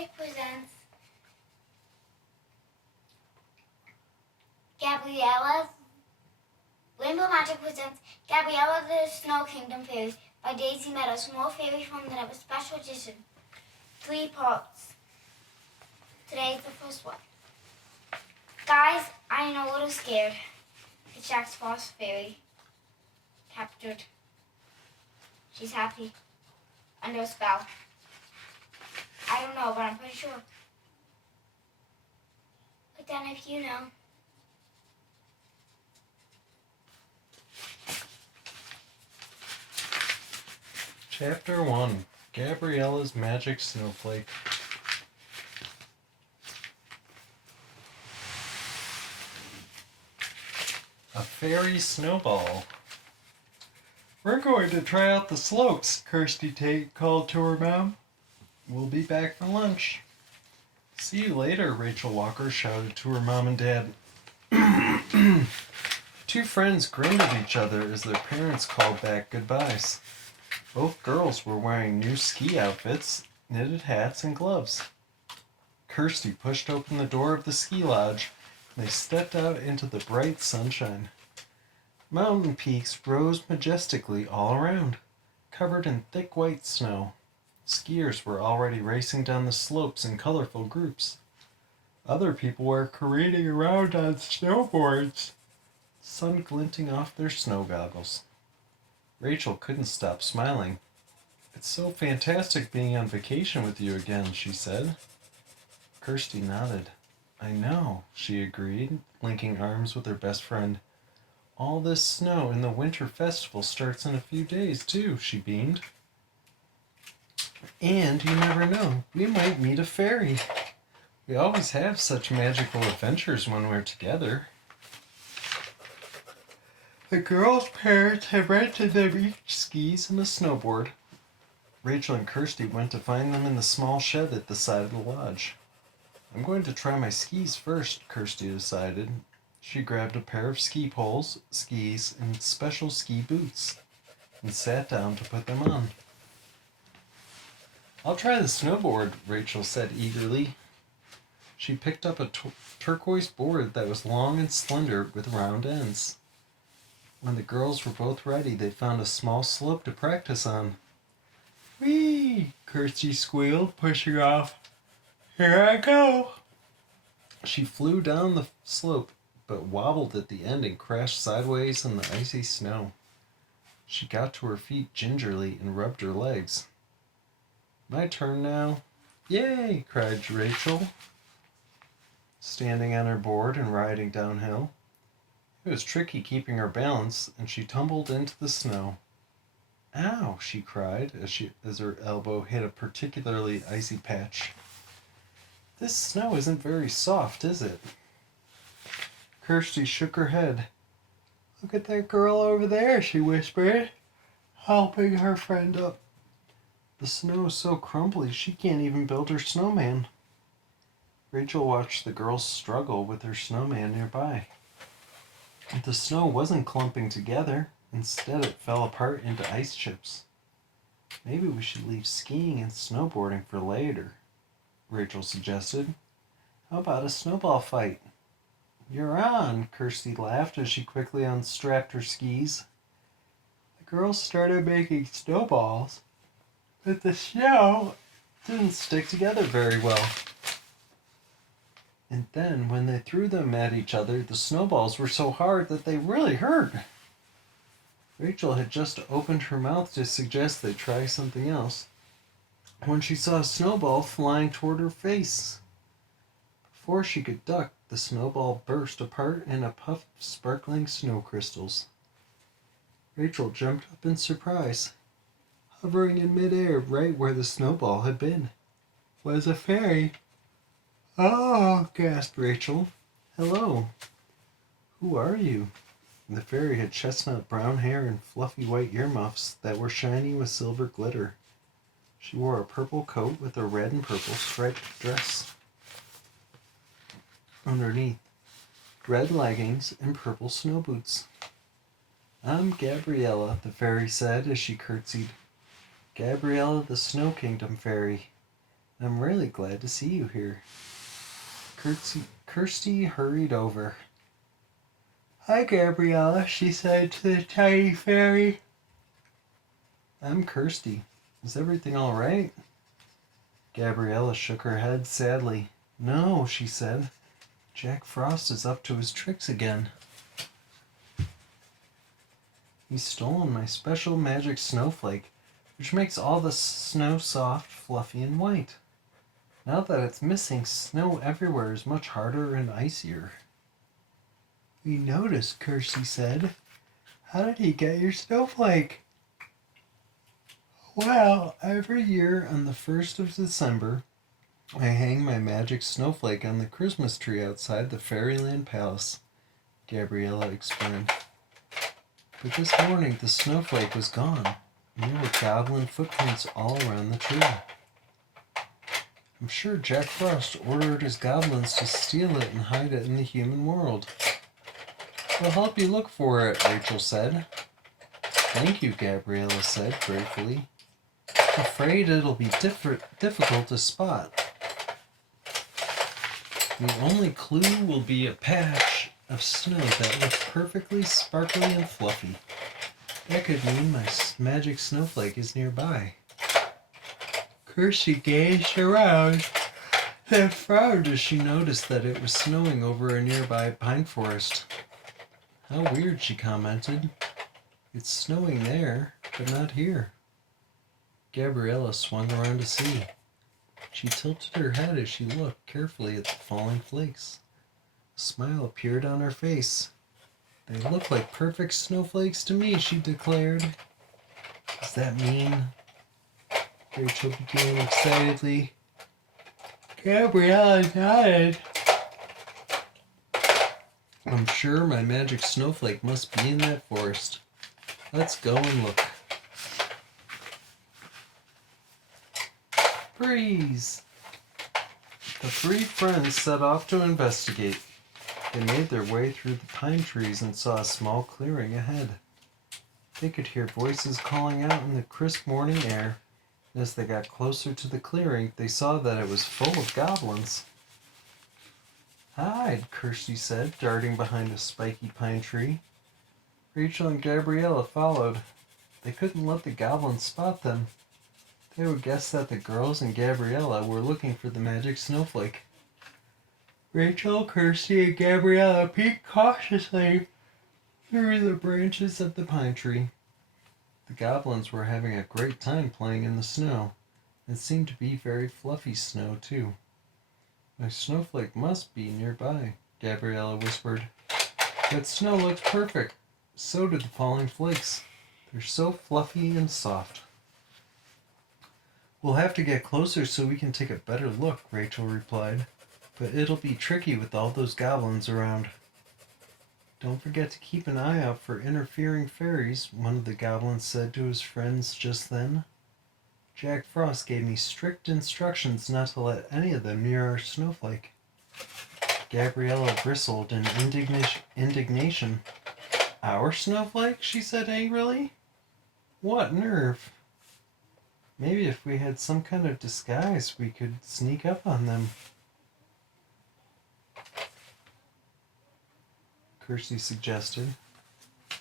Magic presents Gabriella. Rainbow Magic presents Gabriella the Snow Kingdom Fairy by Daisy Meadows. More fairy from the Never Special Edition. 3 parts. Today is the first one. Guys, I am a little scared. It's Jack's boss fairy. Captured. She's happy. Under a spell. I don't know, but I'm pretty sure. But then if you know. Chapter 1. Gabriella's Magic Snowflake. A fairy snowball. We're going to try out the slopes, Kirsty Tate called to her mom. We'll be back for lunch. See you later, Rachel Walker shouted to her mom and dad. Two friends grinned at each other as their parents called back goodbyes. Both girls were wearing new ski outfits, knitted hats, and gloves. Kirsty pushed open the door of the ski lodge, and they stepped out into the bright sunshine. Mountain peaks rose majestically all around, covered in thick white snow. Skiers were already racing down the slopes in colorful groups. Other people were careening around on snowboards, sun glinting off their snow goggles. Rachel couldn't stop smiling. It's so fantastic being on vacation with you again, she said. Kirsty nodded. I know, she agreed, linking arms with her best friend. All this snow and the winter festival starts in a few days, too, she beamed. And you never know, we might meet a fairy. We always have such magical adventures when we're together. The girls' parents have rented them each skis and a snowboard. Rachel and Kirsty went to find them in the small shed at the side of the lodge. I'm going to try my skis first, Kirsty decided. She grabbed a pair of ski poles, skis, and special ski boots, and sat down to put them on. I'll try the snowboard, Rachel said eagerly. She picked up a turquoise board that was long and slender with round ends. When the girls were both ready, they found a small slope to practice on. Whee! Kirsty squealed, pushing off. Here I go! She flew down the slope, but wobbled at the end and crashed sideways in the icy snow. She got to her feet gingerly and rubbed her legs. My turn now. Yay! Cried Rachel, standing on her board and riding downhill. It was tricky keeping her balance, and she tumbled into the snow. Ow! She cried as her elbow hit a particularly icy patch. This snow isn't very soft, is it? Kirsty shook her head. Look at that girl over there, she whispered, helping her friend up. The snow is so crumbly she can't even build her snowman. Rachel watched the girl struggle with her snowman nearby. The snow wasn't clumping together. Instead, it fell apart into ice chips. Maybe we should leave skiing and snowboarding for later, Rachel suggested. How about a snowball fight? You're on, Kirsty laughed as she quickly unstrapped her skis. The girls started making snowballs, but the snow didn't stick together very well. And then, when they threw them at each other, the snowballs were so hard that they really hurt. Rachel had just opened her mouth to suggest they try something else when she saw a snowball flying toward her face. Before she could duck, the snowball burst apart in a puff of sparkling snow crystals. Rachel jumped up in surprise. Hovering in midair right where the snowball had been was a fairy. Oh, gasped Rachel. Hello. Who are you? The fairy had chestnut brown hair and fluffy white earmuffs that were shiny with silver glitter. She wore a purple coat with a red and purple striped dress underneath, red leggings, and purple snow boots. I'm Gabriella, the fairy said as she curtsied. Gabriella the Snow Kingdom fairy. I'm really glad to see you here. Kirsty hurried over. Hi, Gabriella, she said to the tiny fairy. I'm Kirsty. Is everything all right? Gabriella shook her head sadly. No, she said. Jack Frost is up to his tricks again. He's stolen my special magic snowflake, which makes all the snow soft, fluffy, and white. Now that it's missing, snow everywhere is much harder and icier. We noticed, Kirsty said. How did he get your snowflake? Well, every year on the 1st of December, I hang my magic snowflake on the Christmas tree outside the Fairyland Palace, Gabriella explained. But this morning the snowflake was gone, and there were goblin footprints all around the tree. I'm sure Jack Frost ordered his goblins to steal it and hide it in the human world. We'll help you look for it, Rachel said. Thank you, Gabriella said gratefully. I'm afraid it'll be difficult to spot. The only clue will be a patch of snow that looks perfectly sparkly and fluffy. That could mean my magic snowflake is nearby. Kirsty gazed around and frowned as she noticed that it was snowing over a nearby pine forest. How weird, she commented. It's snowing there, but not here. Gabriella swung around to see. She tilted her head as she looked carefully at the falling flakes. A smile appeared on her face. They look like perfect snowflakes to me, she declared. Does that mean? Rachel began excitedly. Gabriella nodded. I'm sure my magic snowflake must be in that forest. Let's go and look. Freeze! The three friends set off to investigate. They made their way through the pine trees and saw a small clearing ahead. They could hear voices calling out in the crisp morning air. As they got closer to the clearing, they saw that it was full of goblins. Hide, Kirsty said, darting behind a spiky pine tree. Rachel and Gabriella followed. They couldn't let the goblins spot them. They would guess that the girls and Gabriella were looking for the magic snowflake. Rachel, Kirsty, and Gabriella peeked cautiously through the branches of the pine tree. The goblins were having a great time playing in the snow. It seemed to be very fluffy snow, too. My snowflake must be nearby, Gabriella whispered. That snow looks perfect. So do the falling flakes. They're so fluffy and soft. We'll have to get closer so we can take a better look, Rachel replied. But it'll be tricky with all those goblins around. Don't forget to keep an eye out for interfering fairies, one of the goblins said to his friends just then. Jack Frost gave me strict instructions not to let any of them near our snowflake. Gabriella bristled in indignation. Our snowflake? She said angrily. What nerve? Maybe if we had some kind of disguise, we could sneak up on them. Kirsty suggested.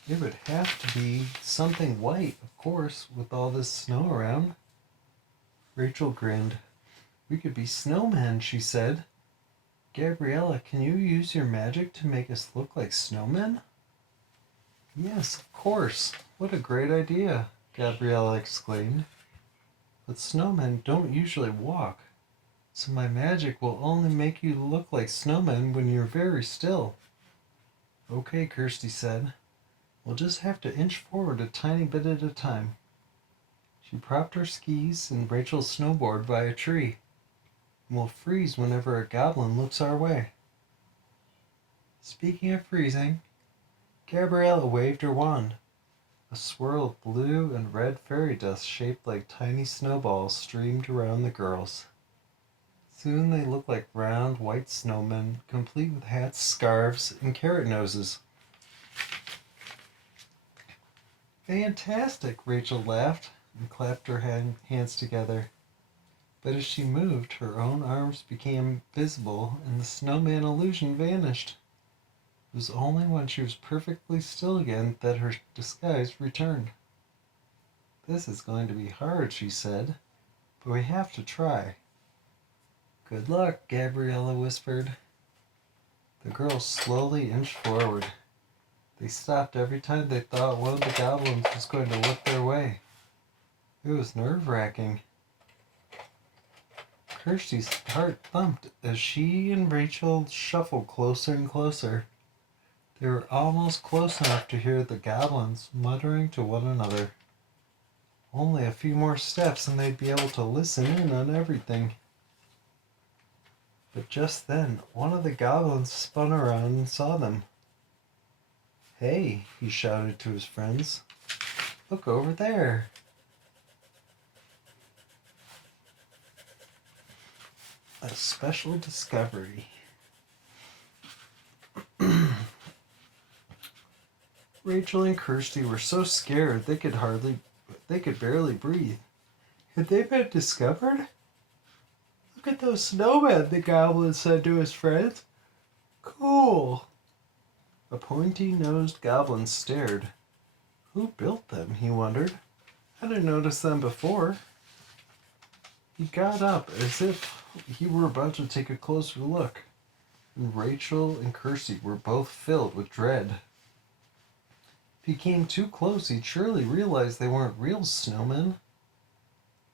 It would have to be something white, of course, with all this snow around. Rachel grinned. We could be snowmen, she said. Gabriella, can you use your magic to make us look like snowmen? Yes, of course. What a great idea, Gabriella exclaimed. But snowmen don't usually walk, so my magic will only make you look like snowmen when you're very still. Okay, Kirsty said. We'll just have to inch forward a tiny bit at a time. She propped her skis and Rachel's snowboard by a tree, and we'll freeze whenever a goblin looks our way. Speaking of freezing, Gabriella waved her wand. A swirl of blue and red fairy dust shaped like tiny snowballs streamed around the girls. Soon they looked like round, white snowmen, complete with hats, scarves, and carrot noses. Fantastic, Rachel laughed and clapped her hands together. But as she moved, her own arms became visible and the snowman illusion vanished. It was only when she was perfectly still again that her disguise returned. "This is going to be hard," she said, "but we have to try." "Good luck," Gabriella whispered. The girls slowly inched forward. They stopped every time they thought one of the goblins was going to look their way. It was nerve-wracking. Kirsty's heart thumped as she and Rachel shuffled closer and closer. They were almost close enough to hear the goblins muttering to one another. Only a few more steps and they'd be able to listen in on everything. But just then, one of the goblins spun around and saw them. "Hey," he shouted to his friends. "Look over there." A special discovery. Rachel and Kirsty were so scared they could barely breathe. Had they been discovered? "Look at those snowmen," the goblin said to his friends. "Cool." A pointy-nosed goblin stared. Who built them, he wondered. I didn't notice them before. He got up as if he were about to take a closer look, and Rachel and Kirsty were both filled with dread. If he came too close, he'd surely realize they weren't real snowmen.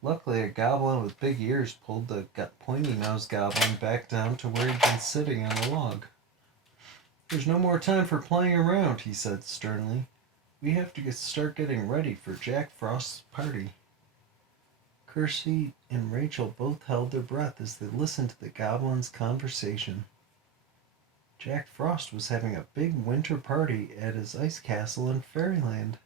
Luckily, a goblin with big ears pulled the pointy-nosed goblin back down to where he'd been sitting on a log. "There's no more time for playing around," he said sternly. "We have to start getting ready for Jack Frost's party." Kirsty and Rachel both held their breath as they listened to the goblins' conversation. Jack Frost was having a big winter party at his ice castle in Fairyland.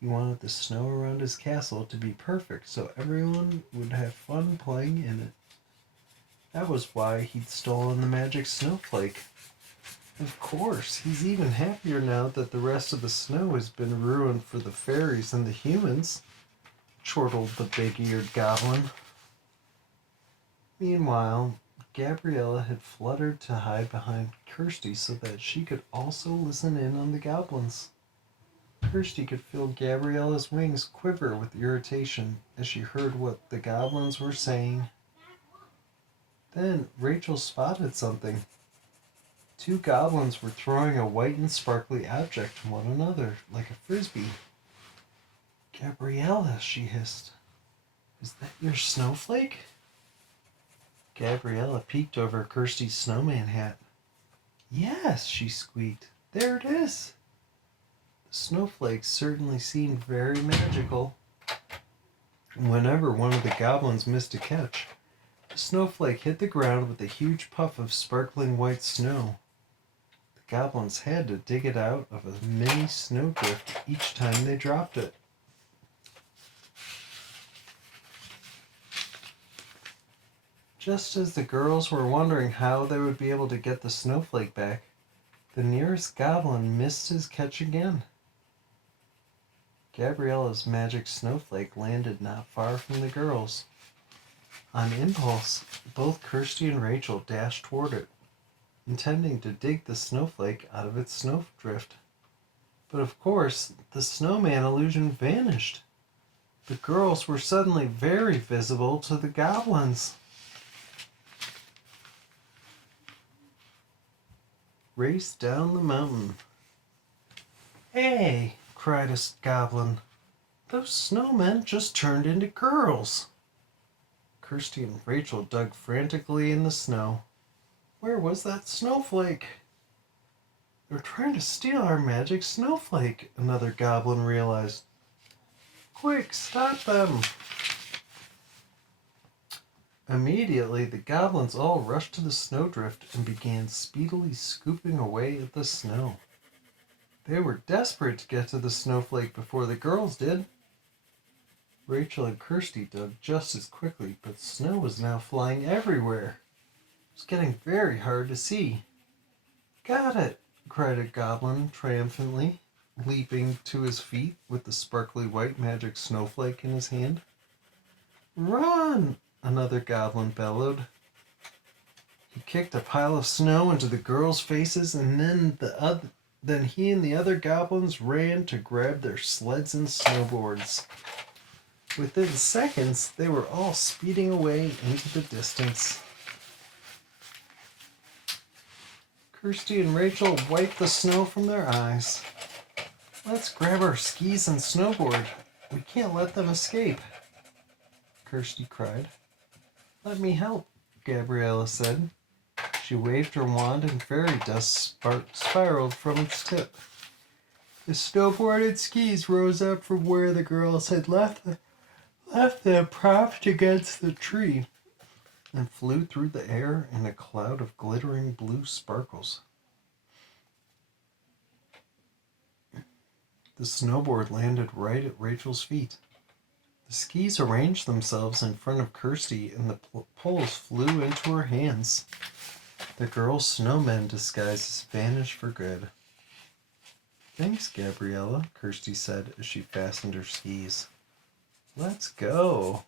He wanted the snow around his castle to be perfect so everyone would have fun playing in it. That was why he'd stolen the magic snowflake. Of course, he's even happier now that the rest of the snow has been ruined for the fairies and the humans, chortled the big-eared goblin. Meanwhile, Gabriella had fluttered to hide behind Kirsty so that she could also listen in on the goblins. Kirsty could feel Gabriella's wings quiver with irritation as she heard what the goblins were saying. Then Rachel spotted something. Two goblins were throwing a white and sparkly object to one another, like a frisbee. "Gabriella," she hissed, "is that your snowflake?" Gabriella peeked over Kirsty's snowman hat. "Yes," she squeaked, "there it is." The snowflake certainly seemed very magical. Whenever one of the goblins missed a catch, the snowflake hit the ground with a huge puff of sparkling white snow. The goblins had to dig it out of a mini snowdrift each time they dropped it. Just as the girls were wondering how they would be able to get the snowflake back, the nearest goblin missed his catch again. Gabriella's magic snowflake landed not far from the girls. On impulse, both Kirsty and Rachel dashed toward it, intending to dig the snowflake out of its snowdrift. But of course, the snowman illusion vanished. The girls were suddenly very visible to the goblins. Raced down the mountain. "Hey!" cried a goblin. "Those snowmen just turned into girls." Kirsty and Rachel dug frantically in the snow. Where was that snowflake? "They're trying to steal our magic snowflake," another goblin realized. "Quick, stop them!" Immediately, the goblins all rushed to the snowdrift and began speedily scooping away at the snow. They were desperate to get to the snowflake before the girls did. Rachel and Kirsty dug just as quickly, but snow was now flying everywhere. It was getting very hard to see. "Got it!" cried a goblin triumphantly, leaping to his feet with the sparkly white magic snowflake in his hand. "Run!" another goblin bellowed. He kicked a pile of snow into the girls' faces, and then he and the other goblins ran to grab their sleds and snowboards. Within seconds, they were all speeding away into the distance. Kirsty and Rachel wiped the snow from their eyes. "Let's grab our skis and snowboard. We can't let them escape," Kirsty cried. "Let me help," Gabriella said. She waved her wand and fairy dust spiraled from its tip. The snowboard and skis rose up from where the girls had left them propped against the tree and flew through the air in a cloud of glittering blue sparkles. The snowboard landed right at Rachel's feet. The skis arranged themselves in front of Kirsty, and the poles flew into her hands. The girls' snowmen disguises vanished for good. "Thanks, Gabriella," Kirsty said as she fastened her skis. "Let's go."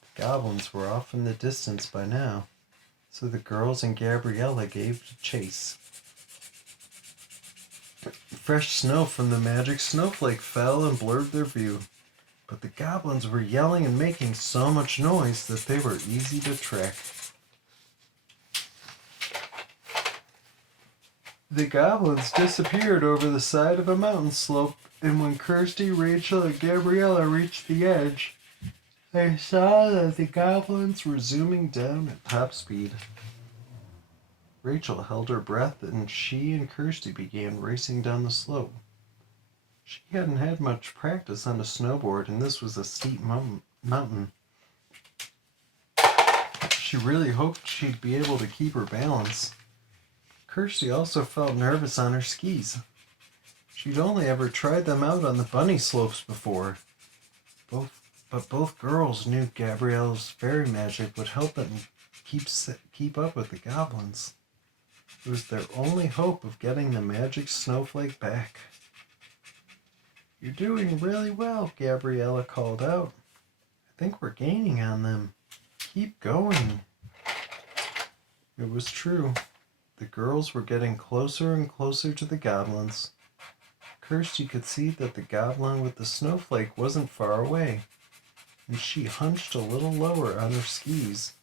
The goblins were off in the distance by now, so the girls and Gabriella gave chase. Fresh snow from the magic snowflake fell and blurred their view, but the goblins were yelling and making so much noise that they were easy to track. The goblins disappeared over the side of a mountain slope, and when Kirsty, Rachel, and Gabriella reached the edge, they saw that the goblins were zooming down at top speed. Rachel held her breath, and she and Kirsty began racing down the slope. She hadn't had much practice on a snowboard, and this was a steep mountain. She really hoped she'd be able to keep her balance. Kirsty also felt nervous on her skis. She'd only ever tried them out on the bunny slopes before. But both girls knew Gabriella's fairy magic would help them keep up with the goblins. It was their only hope of getting the magic snowflake back. "You're doing really well," Gabriella called out. "I think we're gaining on them. Keep going." It was true. The girls were getting closer and closer to the goblins. Kirsty could see that the goblin with the snowflake wasn't far away, and she hunched a little lower on her skis,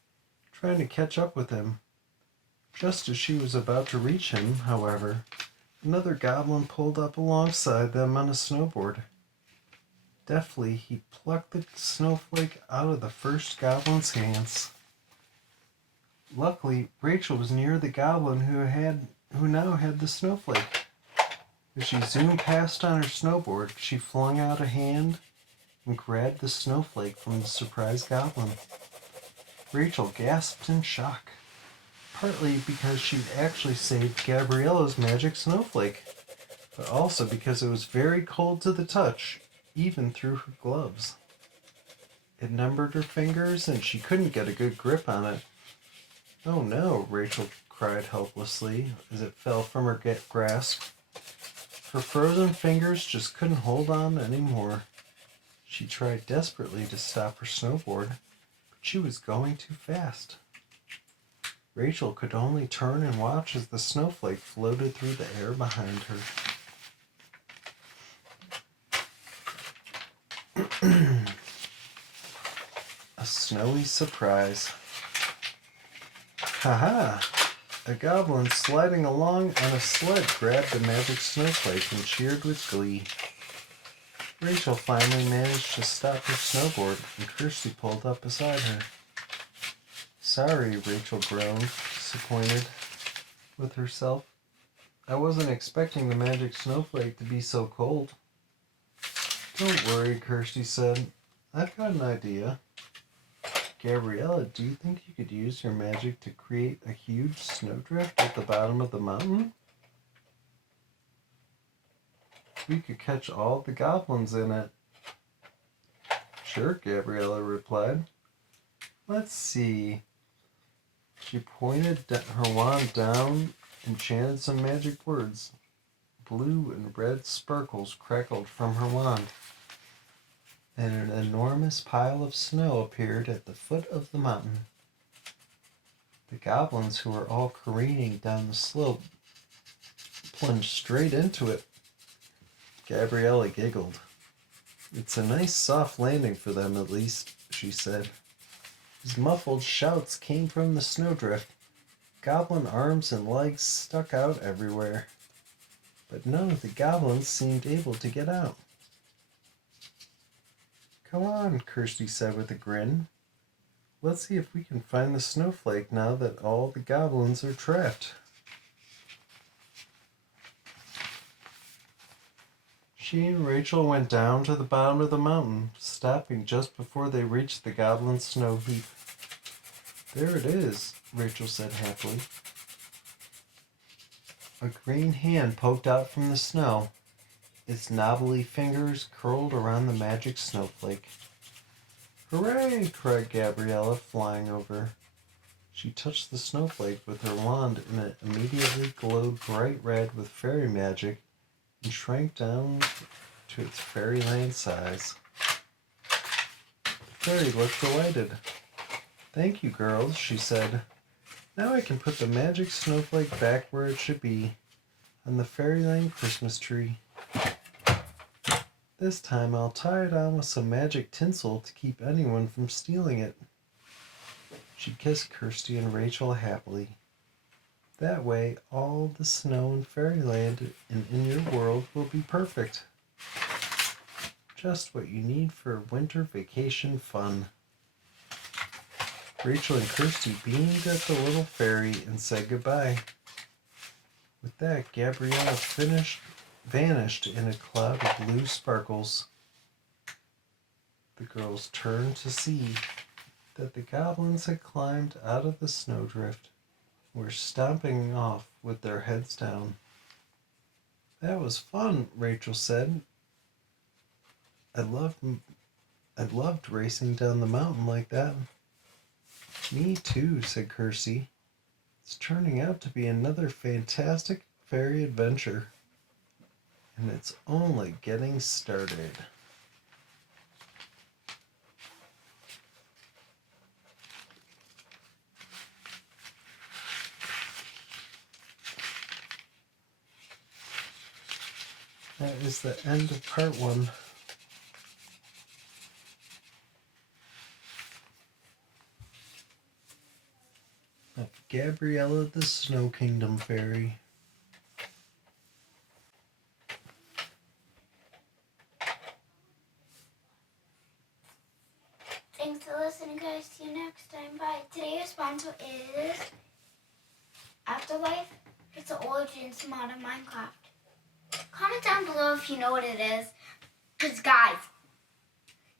trying to catch up with him. Just as she was about to reach him, however, another goblin pulled up alongside them on a snowboard. Deftly, he plucked the snowflake out of the first goblin's hands. Luckily, Rachel was near the goblin who now had the snowflake. As she zoomed past on her snowboard, she flung out a hand and grabbed the snowflake from the surprised goblin. Rachel gasped in shock, partly because she'd actually saved Gabriella's magic snowflake, but also because it was very cold to the touch, even through her gloves. It numbed her fingers, and she couldn't get a good grip on it. "Oh no," Rachel cried helplessly as it fell from her grasp. Her frozen fingers just couldn't hold on anymore. She tried desperately to stop her snowboard, but she was going too fast. Rachel could only turn and watch as the snowflake floated through the air behind her. A snowy surprise. "Ha-ha!" A goblin sliding along on a sled grabbed the magic snowflake and cheered with glee. Rachel finally managed to stop her snowboard, and Kirsty pulled up beside her. "Sorry," Rachel groaned, disappointed with herself. "I wasn't expecting the magic snowflake to be so cold." "Don't worry," Kirsty said. "I've got an idea. Gabriella, do you think you could use your magic to create a huge snowdrift at the bottom of the mountain? We could catch all the goblins in it." "Sure," Gabriella replied. "Let's see." She pointed her wand down and chanted some magic words. Blue and red sparkles crackled from her wand. and an enormous pile of snow appeared at the foot of the mountain. The goblins, who were all careening down the slope, plunged straight into it. Gabriella giggled. "It's a nice soft landing for them, at least," she said. As muffled shouts came from the snowdrift, goblin arms and legs stuck out everywhere, but none of the goblins seemed able to get out. "Come on," Kirsty said with a grin. "Let's see if we can find the snowflake now that all the goblins are trapped." She and Rachel went down to the bottom of the mountain, stopping just before they reached the goblin snow heap. "There it is," Rachel said happily. A green hand poked out from the snow. Its knobbly fingers curled around the magic snowflake. "Hooray!" cried Gabriella, flying over. She touched the snowflake with her wand, and it immediately glowed bright red with fairy magic and shrank down to its fairyland size. The fairy looked delighted. "Thank you, girls," she said. "Now I can put the magic snowflake back where it should be, on the fairyland Christmas tree. This time I'll tie it on with some magic tinsel to keep anyone from stealing it." She kissed Kirsty and Rachel happily. "That way all the snow in fairyland and in your world will be perfect. Just what you need for winter vacation fun." Rachel and Kirsty beamed at the little fairy and said goodbye. With that, Gabriella vanished in a cloud of blue sparkles. The girls turned to see that the goblins had climbed out of the snowdrift and were stomping off with their heads down. "That was fun," Rachel said. I loved racing down the mountain like that." "Me too," said Kirsty. "It's turning out to be another fantastic fairy adventure. And it's only getting started." That is the end of part 1. Of Gabriella the Snow Kingdom Fairy. Thanks for listening, guys. See you next time. Bye. Today's sponsor is Afterlife. It's the origins mod of Minecraft. Comment down below if you know what it is. Because, guys,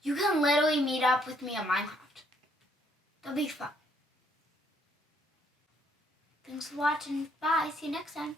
you can literally meet up with me on Minecraft. That'll be fun. Thanks for watching. Bye. See you next time.